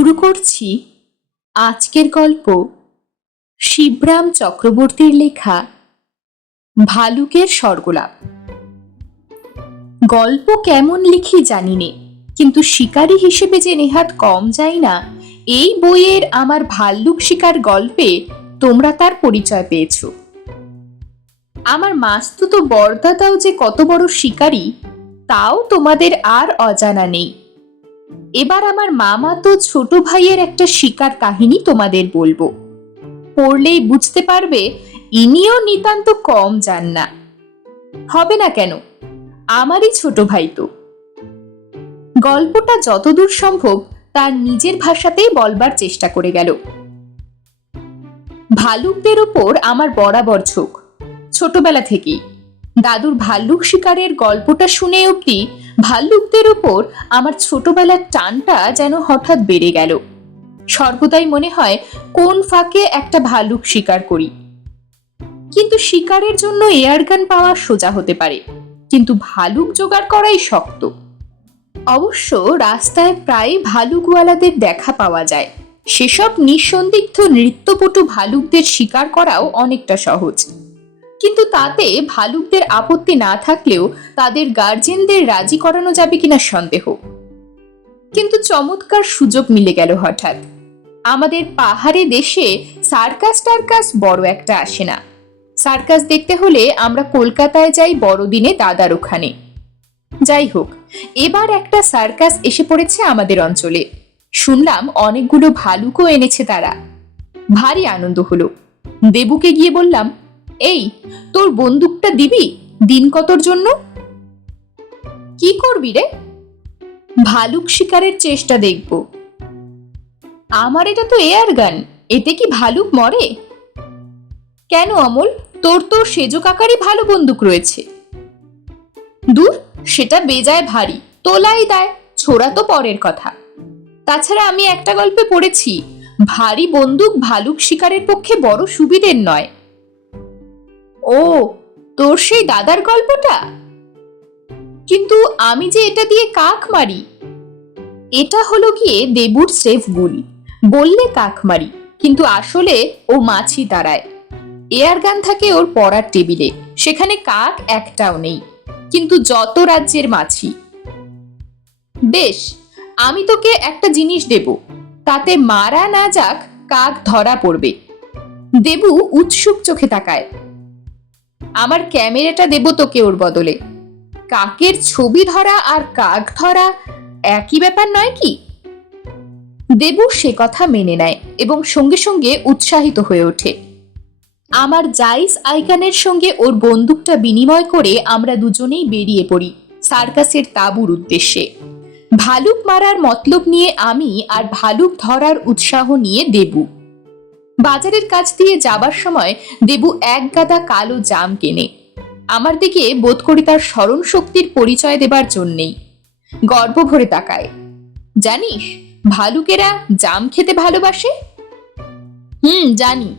শুরু করছি আজকের গল্প শিবরাম চক্রবর্তীর লেখা ভালুকের স্বর্গলাপ গল্প কেমন লিখি জানি নে, কিন্তু শিকারী হিসেবে যে নেহাত কম যাই না, এই বইয়ের আমার ভাল্লুক শিকার গল্পে তোমরা তার পরিচয় পেয়েছ। আমার মাস্তুত বরদাদাও যে কত বড় শিকারী, তাও তোমাদের আর অজানা নেই। এবার আমার মামা তো ছোট ভাইয়ের একটা শিকার কাহিনী তোমাদের বলব। পড়লেই বুঝতে পারবে, ইনিও নিতান্ত কম যান না। হবে না কেন? আমারই ছোট ভাই তো। গল্পটা যতদূর সম্ভব তার নিজের ভাষাতেই বলবার চেষ্টা করে গেল। ভালুকদের ওপর আমার বরাবর ঝোঁক। ছোটবেলা থেকেই। দাদুর ভাল্লুক শিকারের গল্পটা শুনে অবধি ভাল্লুকদের উপর আমার ছোটবেলার টানটা যেন হঠাৎ বেড়ে গেল। সর্বদাই মনে হয়, কোন ফাঁকে একটা ভাল্লুক শিকার করি। কিন্তু শিকারের জন্য এয়ারগান পাওয়া সোজা হতে পারে, কিন্তু ভালুক জোগাড় করাই শক্ত। অবশ্য রাস্তায় প্রায় ভালুকওয়ালাদের দেখা পাওয়া যায়। সেসব নিঃসন্দিগ্ধ নৃত্যপটু ভালুকদের শিকার করাও অনেকটা সহজ। কিন্তু তাতে ভালুকদের আপত্তি না থাকলেও তাদের গার্জেনদের রাজি করানো যাবে কিনা সন্দেহ। কিন্তু চমৎকার সুযোগ মিলে গেল হঠাৎ। আমাদের পাহাড়ে দেশে সার্কাস টার্কাস বড় একটা আসে না। সার্কাস দেখতে হলে আমরা কলকাতায় যাই বড়দিনে দাদার ওখানে। যাই হোক, এবার একটা সার্কাস এসে পড়েছে আমাদের অঞ্চলে। শুনলাম অনেকগুলো ভালুকও এনেছে তারা। ভারী আনন্দ হলো। দেবুকে গিয়ে বললাম এই, তোর বন্দুকটা দিবি? দিন কতর জন্য? কি করবি রে? ভালুক শিকারের চেষ্টা দেখব। আমার এটা তো এয়ার গান, এতে কি ভালুক মরে? কেন অমল? তোর তো সেজো কাকারই ভালো বন্দুক রয়েছে। দূর, সেটা বেজায় ভারী, তোলাই দেয়, ছোড়া তো পরের কথা। তাছাড়া আমি একটা গল্পে পড়েছি, ভারী বন্দুক ভালুক শিকারের পক্ষে বড় সুবিধের নয়। ও, তোর সেই দাদার গল্পটা? কিন্তু আমি যে এটা দিয়ে কাক মারি? এটা হলো গিয়ে দেবুর সেফ গুল বললে কাক মারি, কিন্তু আসলে ও মাছি দাঁড়ায় এয়ার গান থাকে ওর পড়ার টেবিলে, সেখানে কাক একটাও নেই, কিন্তু যত রাজ্যের মাছি। বেশ, আমি তোকে একটা জিনিস দেব, তাতে মারা না যাক, কাক ধরা পড়বে। দেবু উৎসুক চোখে তাকায়। আমার ক্যামেরাটা দেব তোকে ওর বদলে। কাকের ছবি ধরা আর কাক ধরা একই ব্যাপার নয় কি? দেবু সে কথা মেনে নেয় এবং সঙ্গে সঙ্গে উৎসাহিত হয়ে ওঠে। আমার জাইস আইকানের সঙ্গে ওর বন্দুকটা বিনিময় করে আমরা দুজনেই বেরিয়ে পড়ি সার্কাসের তাঁবুর উদ্দেশ্যে। ভালুক মারার মতলব নিয়ে আমি আর ভালুক ধরার উৎসাহ নিয়ে দেবু। বাজারের কাছ দিয়ে যাবার সময় দেবু এক গাদা কালো জাম কেনে। আমার দিকে বোধ করি তার স্মরণ শক্তির পরিচয় দেবার জন্যেই। গর্ব ভরে তাকায়। জানিস, ভালুকেরা জাম খেতে ভালোবাসে? হুম, জানি।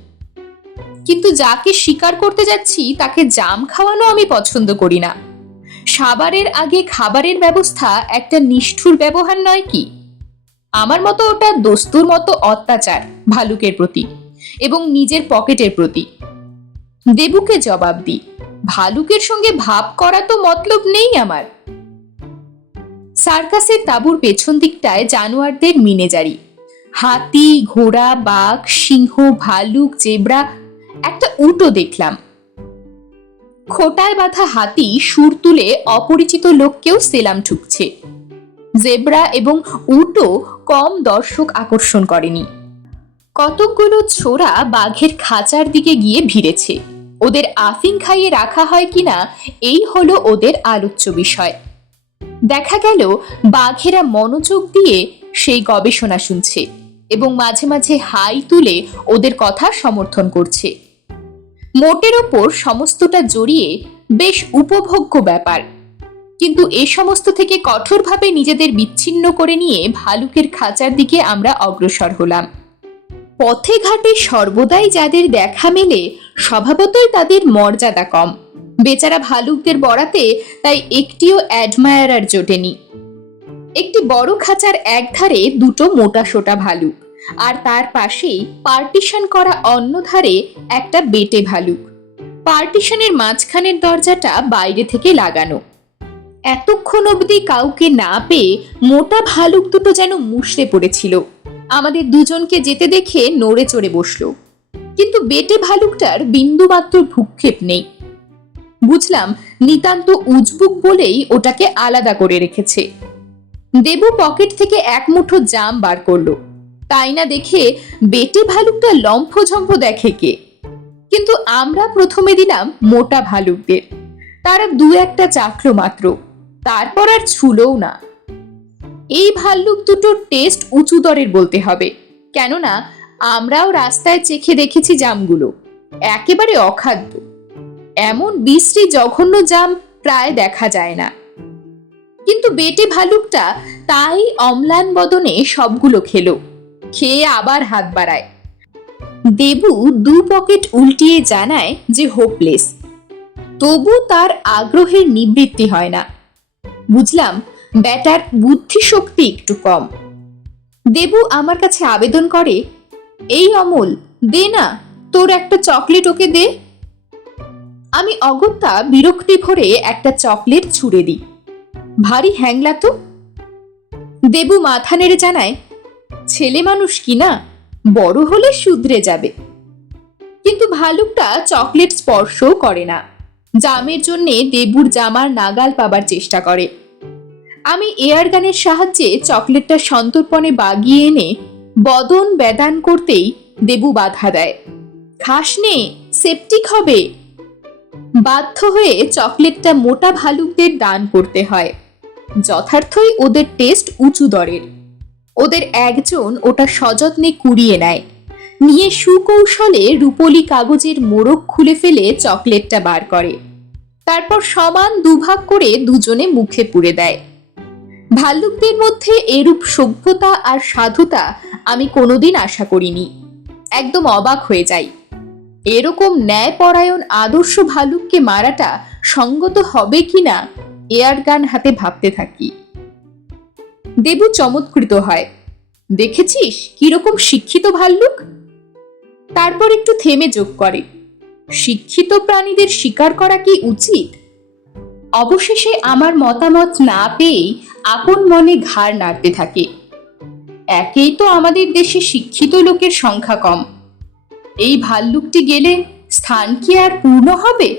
কিন্তু যাকে শিকার করতে যাচ্ছি, তাকে জাম খাওয়ানো আমি পছন্দ করি না। সাবারের আগে খাবারের ব্যবস্থা একটা নিষ্ঠুর ব্যবহার নয় কি? আমার মতো ওটা দস্তুর মতো অত্যাচার ভালুকের প্রতি। এবং নিজের পকেটের প্রতি। দেবুকে জবাব দি ভালুকের সঙ্গে ভাব করা তো মতলব নেই আমার। সার্কাসের তাঁবুর পেছন দিকটায় জানোয়ারদের মিনেজারি। হাতি, ঘোড়া, বাঘ, সিংহ, ভালুক, জেব্রা, একটা উটো দেখলাম। খোটায় বাঁধা হাতি সুর তুলে অপরিচিত লোককেও সেলাম ঠুকছে। জেব্রা এবং উটো কম দর্শক আকর্ষণ করেনি। কতকগুলো ছোড়া বাঘের খাঁচার দিকে গিয়ে ভিড়েছে। ওদের আফিং খাইয়ে রাখা হয় কিনা, এই হলো ওদের আলোচ্য বিষয়। দেখা গেল, বাঘেরা মনোযোগ দিয়ে সেই গবেষণা শুনছে এবং মাঝে মাঝে হাই তুলে ওদের কথা সমর্থন করছে। মোটের ওপর সমস্তটা জড়িয়ে বেশ উপভোগ্য ব্যাপার। কিন্তু এ সমস্ত থেকে কঠোরভাবে নিজেদের বিচ্ছিন্ন করে নিয়ে ভালুকের খাঁচার দিকে আমরা অগ্রসর হলাম। পথে ঘাটে সর্বদাই যাদের দেখা মেলে, স্বভাবতই তাদের মর্যাদা কম। বেচারা ভালুকদের বড়াতে তাই একটিও অ্যাডমায়ারার জোটেনি। একটি বড় খাঁচার একধারে দুটো মোটা সোটা ভালুক, আর তার পাশেই পার্টিশন করা অন্য ধারে একটা বেটে ভালুক। পার্টিশনের মাঝখানের দরজাটা বাইরে থেকে লাগানো। এতক্ষণ অবধি কাউকে না পেয়ে মোটা ভালুক দুটো যেন মুষড়ে পড়েছিল। আমাদের দুজনকে যেতে দেখে নড়ে চড়ে বসল। কিন্তু বেটে ভালুকটার বিন্দুমাত্র ভূক্ষেপ নেই। বুঝলাম নিতান্ত উজবুক বলেই ওটাকে আলাদা করে রেখেছে। দেবু পকেট থেকে এক মুঠো জাম বার করল। তাই না দেখে বেটে ভালুকটা লম্ফঝম্প দেখে কে। কিন্তু আমরা প্রথমে দিলাম মোটা ভালুকদের। তারা দু একটা চাকলো মাত্র। তারপর আর ছুলোও না। এই ভাল্লুক দুটোর টেস্ট উঁচু দরের বলতে হবে। কেননা, আমরাও রাস্তায় চেখে দেখেছি জামগুলো। একেবারে অখাদ্য। এমন বিশ্রী জঘন্য জাম প্রায় দেখা যায় না। কিন্তু বেটে ভালুকটা তাই অম্লান বদনে সবগুলো খেলো। খেয়ে আবার হাত বাড়ায়। দেবু দু পকেট উল্টিয়ে জানায় যে হোপলেস তবু তার আগ্রহের নিবৃত্তি হয় না। বুঝলাম ব্যাটার বুদ্ধিশক্তি একটু কম। দেবু আমার কাছে আবেদন করে, এই অমল, দে না, তোর একটা চকলেট ওকে দে। আমি অগত্যা বিরক্তি ভরে একটা চকলেট ছুড়ে দিই। ভারী হ্যাংলা তো। দেবু মাথা নেড়ে জানায়, ছেলে মানুষ কি না, বড় হলে শুধরে যাবে। কিন্তু ভালুকটা চকলেট স্পর্শও করে না। জামের জন্যে দেবুর জামার নাগাল পাবার চেষ্টা করে। আমি এয়ার গানের সাহায্যে চকলেটটা সন্তর্পণে বাগিয়ে এনে বদন বেদান করতেই দেবু বাধা দেয়। খাস নে, সেপটিক হবে। বাধ্য হয়ে চকলেটটা মোটা ভালুকদের দান করতে হয়। যথার্থই ওদের টেস্ট উঁচু দরের। ওদের একজন ওটা সযত্নে কুড়িয়ে নেয়। নিয়ে সুকৌশলে রূপলি কাগজের মোড়ক খুলে ফেলে চকলেটটা বার করে। তারপর সমান দুভাগ করে দুজনে মুখে পুড়ে দেয়। ভাল্লুকদের মধ্যে এরূপ সভ্যতা আর সাধুতা আমি কোনোদিন আশা করিনি। একদম অবাক হয়ে যাই। এরকম ন্যায়পরায়ণ আদর্শ ভালুককে মারাটা সঙ্গত হবে কিনা এয়ার গান হাতে ভাবতে থাকি। দেবু চমৎকৃত হয়। দেখেছিস কীরকম শিক্ষিত ভাল্লুক? তারপর একটু থেমে যোগ করে। শিক্ষিত প্রাণীদের শিকার করা কি উচিত? অবশেষে আমার মতামত না পেয়েই আপন মনে ঘাড় নাড়তে থাকে। একেই তো আমাদের দেশে শিক্ষিত লোকের সংখ্যা কম। এই ভাল্লুকটি গেলে স্থান কি আর পূর্ণ হবে?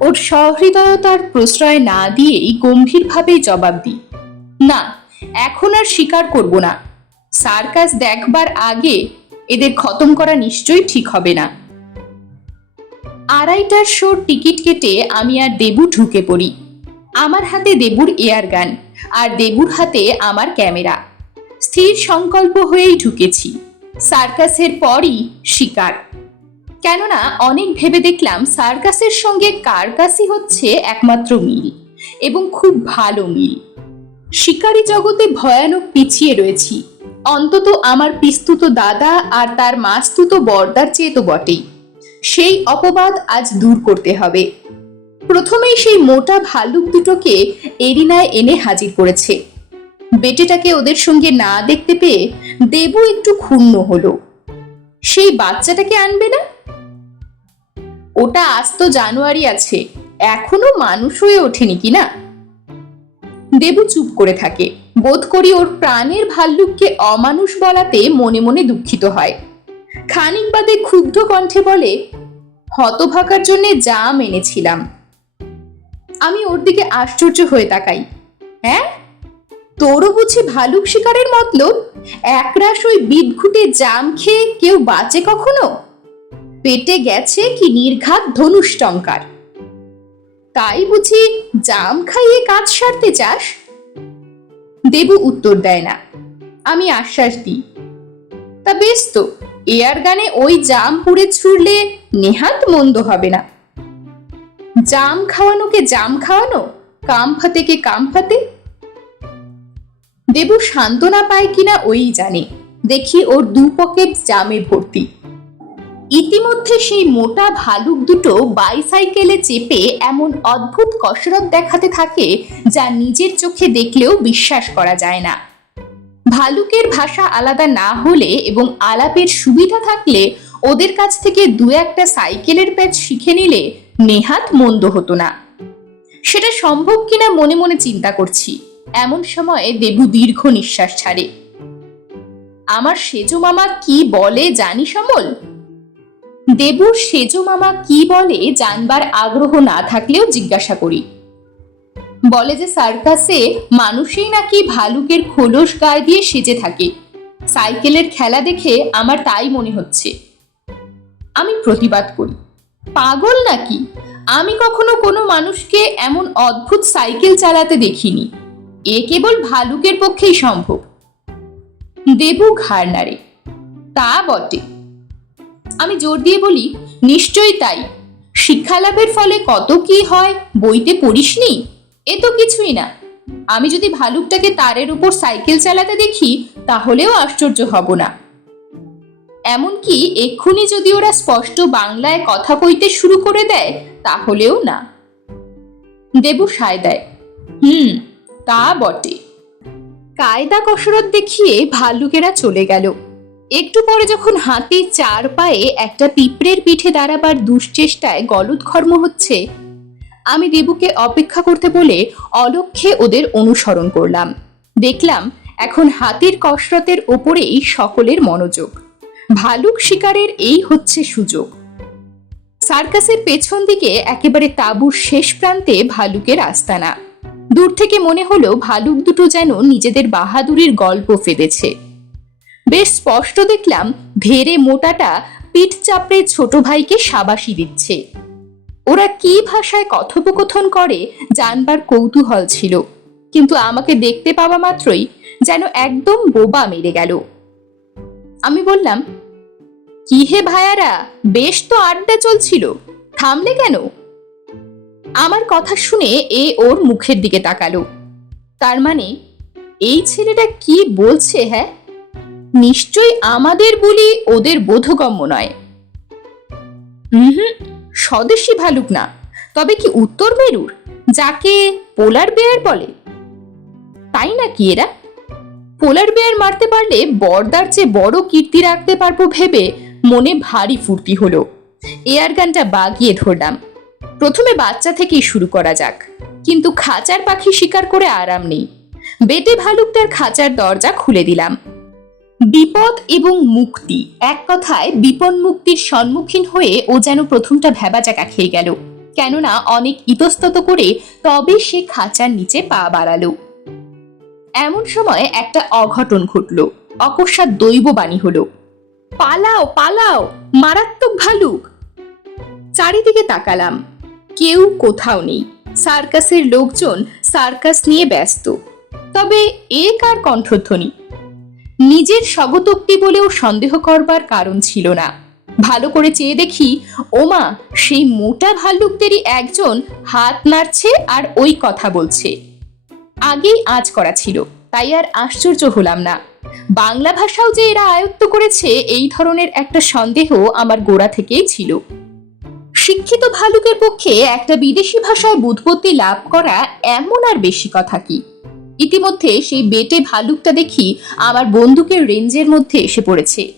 ওর সহৃদয়তার প্রশ্রয় না দিয়েই গম্ভীরভাবে জবাব দিই, না, এখন আর স্বীকার করব না। সার্কাস দেখবার আগে এদের খতম করা নিশ্চয়ই ঠিক হবে না। আড়াইটার শোর টিকিট কেটে আমি আর দেবু ঢুকে পড়ি। আমার হাতে দেবুর এয়ার গান আর দেবুর হাতে আমার ক্যামেরা। স্থির সংকল্প হয়েই ঢুকেছি। সার্কাসের পরই শিকার। কেননা অনেক ভেবে দেখলাম সার্কাসের সঙ্গে কার্কাসই হচ্ছে একমাত্র মিল এবং খুব ভালো মিল। শিকারি জগতে ভয়ানক পিছিয়ে রয়েছি। অন্তত আমার পিস্তুত দাদা আর তার মাস্তুত বর্দার চেয়ে তো বটেই। সেই অপবাদ আজ দূর করতে হবে। প্রথমেই সেই মোটা ভাল্লুক দুটোকে এরিনায় এনে হাজির করেছে। বেটেটাকে ওদের সঙ্গে না দেখতে পেয়ে দেবু একটু ক্ষুণ্ণ হলো। সেই বাচ্চাটাকে আনবে না? ওটা আজ তো জানুয়ারি আছে, এখনও মানুষ হয়ে ওঠেনি কি না? দেবু চুপ করে থাকে। বোধ করি ওর প্রাণের ভাল্লুককে অমানুষ বলাতে মনে মনে দুঃখিত হয়। খানিক বাদে ক্ষুব্ধ কণ্ঠে বলে হতভাকার জন্যে জাম এনেছিলাম আমি ওর দিকে আশ্চর্য হয়ে তাকাই। হ্যাঁ? তোরও বুঝি ভালুক শিকারের মতলব? একরাশ ওই বিদঘুটে জাম খেয়ে কেউ বাঁচে কখনো? পেটে গেছে কি নির্ঘাত ধনুষ্টঙ্কার তাই বুঝি জাম খাইয়ে কাজ সারতে চাস? দেবু উত্তর দেয় না। আমি আশ্বাস দিই। তা বেশ তো। এয়ার গানে ওই জাম পুড়ে ছুড়লে নেহাত মন্দ হবে না। জাম খাওয়ানোকে জাম খাওয়ানো? কাম ফাতেকে কাম ফাতে দেবু সান্ত্বনা পায় কিনা ওই জানে। দেখি ওর দু পকেট জামে ভর্তি। ইতিমধ্যে সেই মোটা ভালুক দুটো বাইসাইকেলে চেপে এমন অদ্ভুত কসরত দেখাতে থাকে যা নিজের চোখে দেখলেও বিশ্বাস করা যায় না। ভালুকের ভাষা আলাদা না হলে এবং আলাপের সুবিধা থাকলে ওদের কাছ থেকে দু একটা সাইকেলের প্যাচ শিখে নিলে নেহাত মন্দ হতো না। সেটা সম্ভব কিনা মনে মনে চিন্তা করছি। এমন সময়ে দেবু দীর্ঘ নিঃশ্বাস ছাড়ে। আমার সেজো মামা কি বলে জানি সমল? দেবুর সেজো মামা কি বলে জানবার আগ্রহ না থাকলেও জিজ্ঞাসা করি। বলে যে সার্কাসে মানুষই নাকি ভালুকের খোলস গায়ে দিয়ে সেজে থাকে। সাইকেলের খেলা দেখে আমার তাই মনে হচ্ছে। আমি প্রতিবাদ করি। পাগল নাকি? আমি কখনো কোনো মানুষকে এমন অদ্ভুত সাইকেল চালাতে দেখিনি। এ কেবল ভালুকের পক্ষেই সম্ভব। দেবু ঘাড় নাড়ে। তা বটে। আমি জোর দিয়ে বলি, নিশ্চয়ই তাই। শিক্ষালাভের ফলে কত কি হয় বইতে পড়িসনি? এ তো কিছুই না। আমি যদি ভালুকটাকে তারের উপর সাইকেল চালাতে দেখি, তাহলেও আশ্চর্য হব না। এমনকি এক্ষুনি যদি ওরা স্পষ্ট বাংলায় কথা কইতে শুরু করে দেয়, তাহলেও না। দেবু সায় দেয়, হুম, তা বটে। কায়দা কসরত দেখিয়ে ভাল্লুকেরা চলে গেল। একটু পরে যখন হাতি চার পায়ে একটা পিঁপড়ের পিঠে দাঁড়াবার দুশ্চেষ্টায় গলদঘর্ম হচ্ছে আমি দেবুকে অপেক্ষা করতে বলে অলক্ষ্যে ওদের অনুসরণ করলাম। দেখলাম এখন হাতির কসরতের ওপরেই সকলের মনোযোগ। ভালুক শিকারের এই হচ্ছে সুযোগ। সার্কাসের পেছন দিকে একেবারে তাঁবুর শেষ প্রান্তে ভালুকের আস্তানা। দূর থেকে মনে হলো ভালুক দুটো যেন নিজেদের বাহাদুরির গল্প ফেদেছে বেশ স্পষ্ট দেখলাম ভেরে মোটাটা পিঠ চাপড়ে ছোট ভাইকে সাবাসি দিচ্ছে। ওরা কি ভাষায় কথোপকথন করে জানবার কৌতূহল ছিল। কিন্তু আমাকে দেখতে পাওয়া মাত্রই যেন একদম বোবা মেরে গেল। আমি বললাম, কি হে ভাইয়ারা, বেশ তো আড্ডা চলছিল, থামলে কেন? আমার কথা শুনে এ ওর মুখের দিকে তাকালো। তার মানে এই ছেলেটা কি বলছে হ্যাঁ? নিশ্চয়ই আমাদের বলি ওদের বোধগম্য নয়। হুম স্বদেশি ভালুক না। তবে কি উত্তর মেরুর যাকে পোলার বেয়ার বলে। তাই নাকি এরা? পোলার বেয়ার মারতে পারলে বর্দার চেয়ে বড় কীর্তি রাখতে পারব ভেবে মনে ভারী ফুর্তি হলো। এয়ার গানটা বাগিয়ে ধরলাম। প্রথমে বাচ্চা থেকেই শুরু করা যাক। কিন্তু খাঁচার পাখি শিকার করে আরাম নেই। বেটে ভালুকটার খাঁচার দরজা খুলে দিলাম। বিপদ এবং মুক্তি। এক কথায়, বিপদ মুক্তির সম্মুখীন হয়ে ও যেন প্রথমটা ভেবাচাকা খেয়ে গেল। কেননা, অনেক ইতস্তত করে তবে সে খাঁচার নিচে পা বাড়ালো। এমন সময় একটা অঘটন ঘটল। অকস্মাৎ দৈববাণী হলো। পালাও পালাও, মারাত্মক ভালুক। চারিদিকে তাকালাম। কেউ কোথাও নেই। সার্কাসের লোকজন সার্কাস নিয়ে ব্যস্ত। তবে এ কার কণ্ঠধ্বনি? নিজের স্বগতোক্তি বলেও সন্দেহ করবার কারণ ছিল না। ভালো করে চেয়ে দেখি, ওমা, সেই মোটা ভাল্লুকদেরই একজন হাত নাড়ছে আর ওই কথা বলছে। আগেই আজ করা ছিল, তাই আর আশ্চর্য হলাম না। বাংলা ভাষাও যে এরা আয়ত্ত করেছে, এই ধরনের একটা সন্দেহ আমার গোড়া থেকেই ছিল। শিক্ষিত ভালুকের পক্ষে একটা বিদেশি ভাষায় বুৎপত্তি লাভ করা এমন আর বেশি কথা কি? ইতিমধ্যে সেই বেটে ভালুকটা দেখি আমার বন্দুকের রেঞ্জের মধ্যে এসে পড়েছে।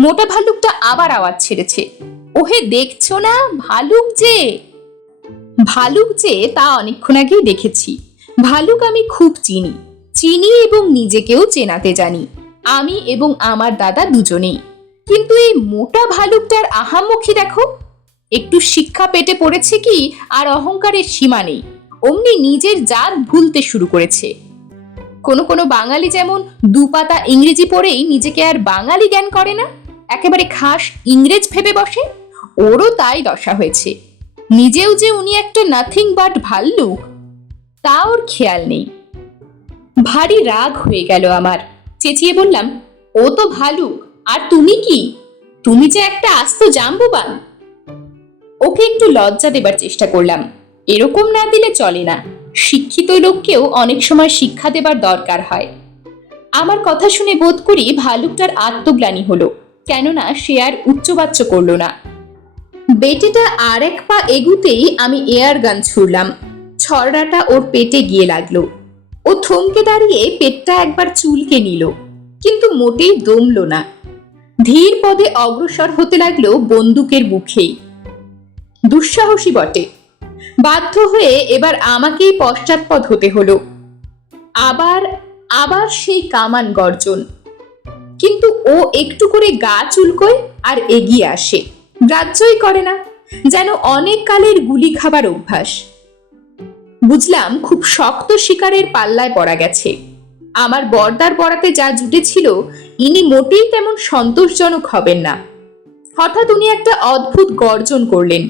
মোটা ভালুকটা আবার আওয়াজ ছেড়েছে। ওহে, দেখছ না? ভালুক যে! ভালুক যে, তা অনেকক্ষণ আগেই দেখেছি। ভালুক আমি খুব চিনি। চিনি এবং নিজেকেও চেনাতে জানি। আমি এবং আমার দাদা দুজনেই। কিন্তু এই মোটা ভালুকটার আহামুখী দেখো। একটু শিক্ষা পেটে পড়েছে কি আর অহংকারের সীমা নেই। অমনি নিজের জাত ভুলতে শুরু করেছে। কোনো কোনো বাঙালি যেমন দু পাতা ইংরেজি পড়েই নিজেকে আর বাঙালি জ্ঞান করে না, একেবারে খাস ইংরেজ ভেবে বসে, ওরও তাই দশা হয়েছে। নিজেও যে উনি একটা নাথিং বাট ভাল্লুক, তা ওর খেয়াল নেই। ভারী রাগ হয়ে গেল আমার। চেঁচিয়ে বললাম, ও তো ভালুক আর তুমি কি? তুমি যে একটা আস্ত জাম্বুবান। ওকে একটু লজ্জা দেবার চেষ্টা করলাম। এরকম না দিলে চলে না। শিক্ষিত লোককেও অনেক সময় শিক্ষা দেবার দরকার হয়। আমার কথা শুনে বোধ করি ভালুকটার আত্মগ্লানি হলো, কেননা সে আর উচ্চবাচ্য করল না। বেটিটা আর এক পা এগুতেই আমি এয়ার গান ছুড়লাম ছড়াটা ওর পেটে গিয়ে লাগল। ও থমকে দাঁড়িয়ে পেটটা একবার চুলকে নিল, কিন্তু মোটেই দমল না। ধীর পদে অগ্রসর হতে লাগল বন্দুকের মুখেই। দুঃসাহসী বটে। বাধ্য হয়ে এবার আমাকেই পশ্চাৎপদ হতে হলো। আবার আবার সেই কামান গর্জন। কিন্তু ও একটু করে গা চুলকোয় আর এগিয়ে আসে। গ্রাহ্যই করে না, যেন অনেক কালের গুলি খাবার অভ্যাস। বুঝলাম খুব শক্ত শিকারের পাল্লায় পড়া গেছে। আমার বর্দার বরাতে যা জুটেছিল ইনি মোটেই তেমন সন্তোষজনক হবেন না। হঠাৎ উনি একটা অদ্ভুত গর্জন করলেন।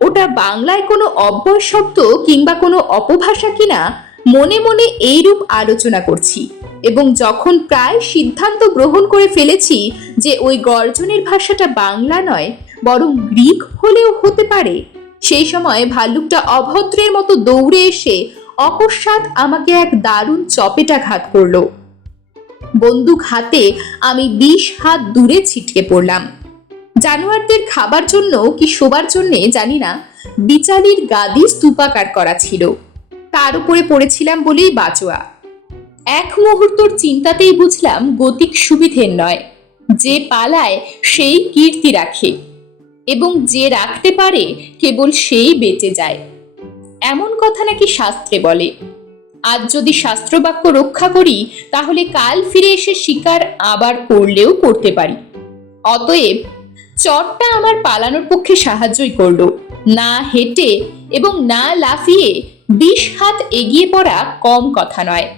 ওটা বাংলায় কোনো অব্যয় শব্দ কিংবা কোনো অপভাষা কিনা মনে মনে এইরূপ আলোচনা করছি। এবং যখন প্রায় সিদ্ধান্ত গ্রহণ করে ফেলেছি যে ওই গর্জনের ভাষাটা বাংলা নয়, বরং গ্রিক হলেও হতে পারে, সেই সময় ভাল্লুকটা অভদ্রের মতো দৌড়ে এসে অকস্মাৎ আমাকে এক দারুণ চপেটাঘাত করল। বন্দুক হাতে আমি বিশ হাত দূরে ছিটকে পড়লাম। জানোয়ারদের খাবার জন্য কি শোবার জন্যে জানি না, বিচালির গাদি স্তূপাকার করা ছিল। তার উপরে পড়েছিলাম বলেই বাঁচোয়া। এক মুহূর্তর চিন্তাতেই বুঝলাম গতিক সুবিধের নয়। যে পালায় সেই কীর্তি রাখে এবং যে রাখতে পারে কেবল সেই বেঁচে যায়। এমন কথা নাকি শাস্ত্রে বলে। আজ যদি শাস্ত্রবাক্য রক্ষা করি, তাহলে কাল ফিরে এসে শিকার আবার করলেও করতে পারি। অতএব চটটা আমার পালানোর পক্ষে সাহায্যই করল। না হেঁটে এবং না লাফিয়ে বিশ হাত এগিয়ে পড়া কম কথা নয়।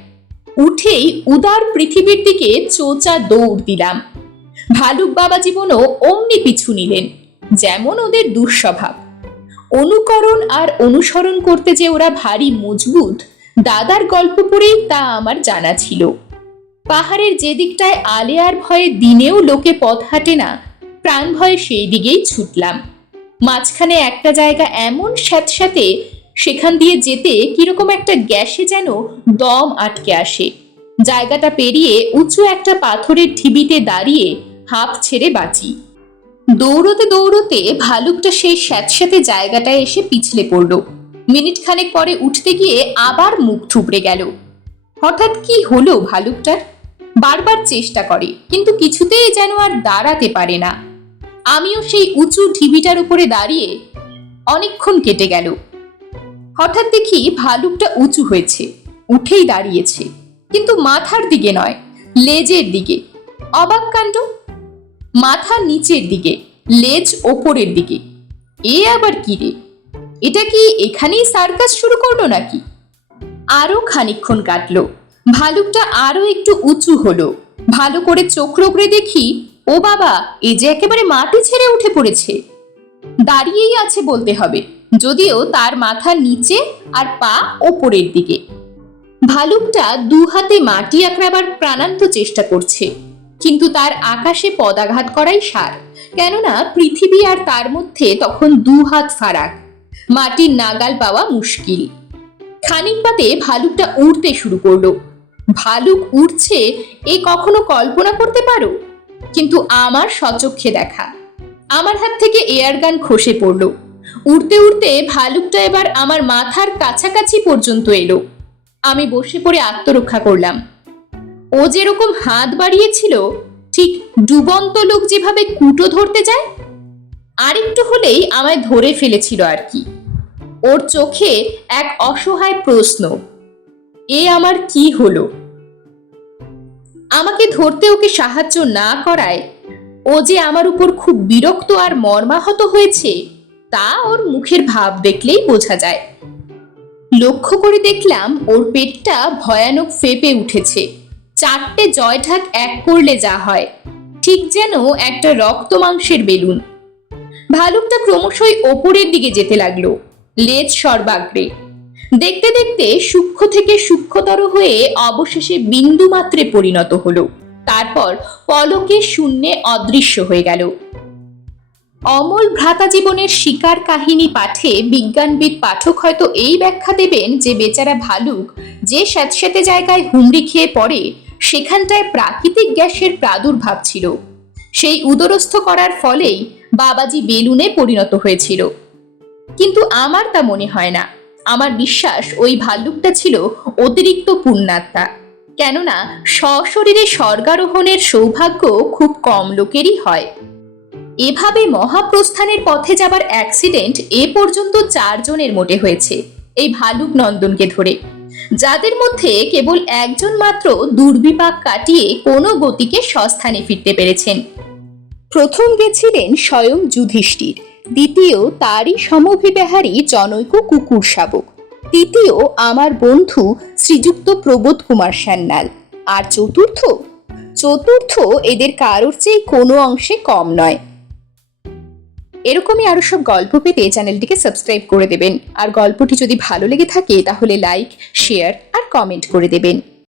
উঠেই উদার পৃথিবীর দিকে চোচা দৌড় দিলাম। ভালুক বাবা জীবনও অমনি পিছু নিলেন, যেমন ওদের দুঃস্বভাব। অনুকরণ আর অনুসরণ করতে যে ওরা ভারী মজবুত, দাদার গল্প পড়েই তা আমার জানা ছিল। পাহাড়ের যে দিকটায় আলেয়ার ভয়ে দিনেও লোকে পথ হাঁটে না প্রাণ ভয়ে সেই দিকেই ছুটলাম। মাঝখানে একটা জায়গা এমন স্যাঁতস্যাঁতে সেখান দিয়ে যেতে কীরকম একটা গ্যাসে যেন দম আটকে আসে। জায়গাটা পেরিয়ে উঁচু একটা পাথরের ঢিবিতে দাঁড়িয়ে হাঁপ ছেড়ে বাঁচি। দৌড়তে দৌড়তে ভালুকটা সেই স্যাঁতস্যাঁতে জায়গাটায় এসে পিছলে পড়ল। মিনিট খানেক পরে উঠতে গিয়ে আবার মুখ থুবড়ে গেল। হঠাৎ কি হলো ভালুকটার? বারবার চেষ্টা করে, কিন্তু কিছুতেই যেন আর দাঁড়াতে পারে না। আমিও সেই উঁচু ঢিবিটার উপরে দাঁড়িয়ে অনেকক্ষণ কেটে গেল। হঠাৎ দেখি ভালুকটা উঁচু হয়েছে, উঠেই দাঁড়িয়েছে। কিন্তু মাথার দিকে নয়, লেজের দিকে। অবাক কাণ্ড? মাথা নিচের দিকে, লেজ ওপরের দিকে। এ আবার কি রে? এটা কি এখানেই সার্কাস শুরু করল নাকি? আরও খানিকক্ষণ কাটলো। ভালুকটা আরও একটু উঁচু হলো। ভালো করে চোখ রোগড়ে দেখি ও বাবা এ যে একেবারে মাটি ছেড়ে উঠে পড়েছে। দাঁড়িয়েই আছে বলতে হবে, যদিও তার মাথা নিচে আর পা ওপরের দিকে। ভালুকটা দু হাতে মাটি আঁকড়াবার প্রাণান্ত চেষ্টা করছে, কিন্তু তার আকাশে পদাঘাত করাই সার। কেননা পৃথিবী আর তার মধ্যে তখন দু হাত ফারাক। মাটির নাগাল পাওয়া মুশকিল। খানিক বাদে ভালুকটা উড়তে শুরু করল। ভালুক উড়ছে, এ কখনো কল্পনা করতে পারো? কিন্তু আমার সচক্ষে দেখা। আমার হাত থেকে এয়ার গান খসে পড়ল। উড়তে উড়তে ভালুকটা এবার আমার মাথার কাছাকাছি পর্যন্ত এলো। আমি বসে পড়ে আত্মরক্ষা করলাম। ও যেরকম হাত বাড়িয়েছিল, ঠিক ডুবন্ত লোক যেভাবে কুটো ধরতে যায়, আরেকটু হলেই আমায় ধরে ফেলেছিল আর কি। ওর চোখে এক অসহায় প্রশ্ন, এ আমার কি হলো? আমাকে ধরতে ওকে সাহায্য না করায়। ও যে আমার উপর খুব বিরক্ত আর মর্মাহত হয়েছে, তা ওর মুখের ভাব দেখলেই বোঝা যায়। লক্ষ্য করে দেখলাম ওর পেটটা ভয়ানক ফেপে উঠেছে। চারটে জয়ঢাক এক করলে যা হয়, ঠিক যেন একটা রক্ত মাংসের বেলুন। ভালুকটা ক্রমশই ওপরের দিকে যেতে লাগল, লেজ সর্বাগ্রে। দেখতে দেখতে সূক্ষ্ম থেকে সূক্ষ্মতর হয়ে অবশেষে বিন্দু মাত্রে পরিণত হলো। তারপর পলকে শূন্যে অদৃশ্য হয়ে গেল। অমল ভ্রাতা জীবনের শিকার কাহিনী পাঠে বিজ্ঞানবিদ পাঠক হয়তো এই ব্যাখ্যা দেবেন যে বেচারা ভালুক যে স্যাঁতস্যাঁতে জায়গায় হুমড়ি খেয়ে পড়ে, সেখানটায় প্রাকৃতিক গ্যাসের প্রাদুর্ভাব ছিল। সেই উদরস্থ করার ফলেই বাবাজি বেলুনে পরিণত হয়েছিল। কিন্তু আমার তা মনে হয় না। আমার বিশ্বাস ওই ভাল্লুকটা ছিল অতিরিক্ত পুণ্যাত্মা। কেননা সশরীরে স্বর্গারোহণের সৌভাগ্য খুব কম লোকেরই হয়। এভাবে মহাপ্রস্থানের পথে যাবার অ্যাক্সিডেন্ট এ পর্যন্ত চারজনের মোটে হয়েছে, এই ভালুক নন্দনকে ধরে। যাদের মধ্যে কেবল একজন মাত্র দুর্বিপাক কাটিয়ে কোনো গতিকে সস্থানে ফিরতে পেরেছেন। প্রথম গেছিলেন স্বয়ং যুধিষ্ঠির। দ্বিতীয়, তারই সমভিব্যাহারী জনৈক কুকুর শাবক। তৃতীয়, আমার বন্ধু শ্রীযুক্ত প্রবোধ কুমার সান্যাল। আর চতুর্থ? চতুর্থ এদের কারোর চেয়ে কোনো অংশে কম নয়। এরকমই আরও সব গল্প পেতে চ্যানেলটিকে সাবস্ক্রাইব করে দেবেন। আর গল্পটি যদি ভালো লেগে থাকে, তাহলে লাইক, শেয়ার আর কমেন্ট করে দেবেন।